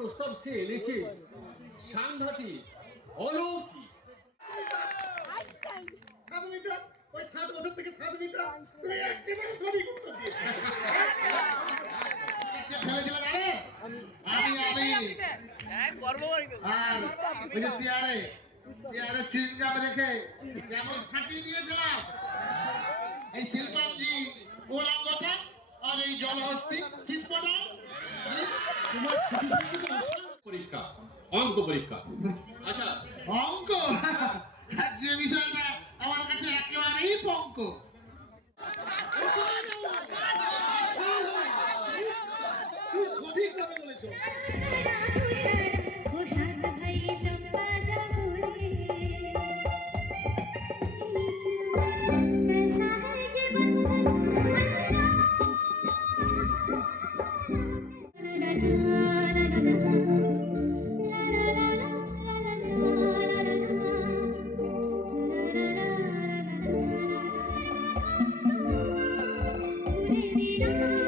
প্রস্তাব সে এনেছে। অলৌকিক। ওই চেয়ারে রেখে এই শিল্পাঞ্জি ওরাঙ্গটা আর এই জলহস্তি অঙ্ক পরীক্ষা। আচ্ছা অঙ্ক? যে বিষয়টা আমার কাছে একেবারেই পঙ্ক। সঠিক নামে বলেছ। Baby, don't.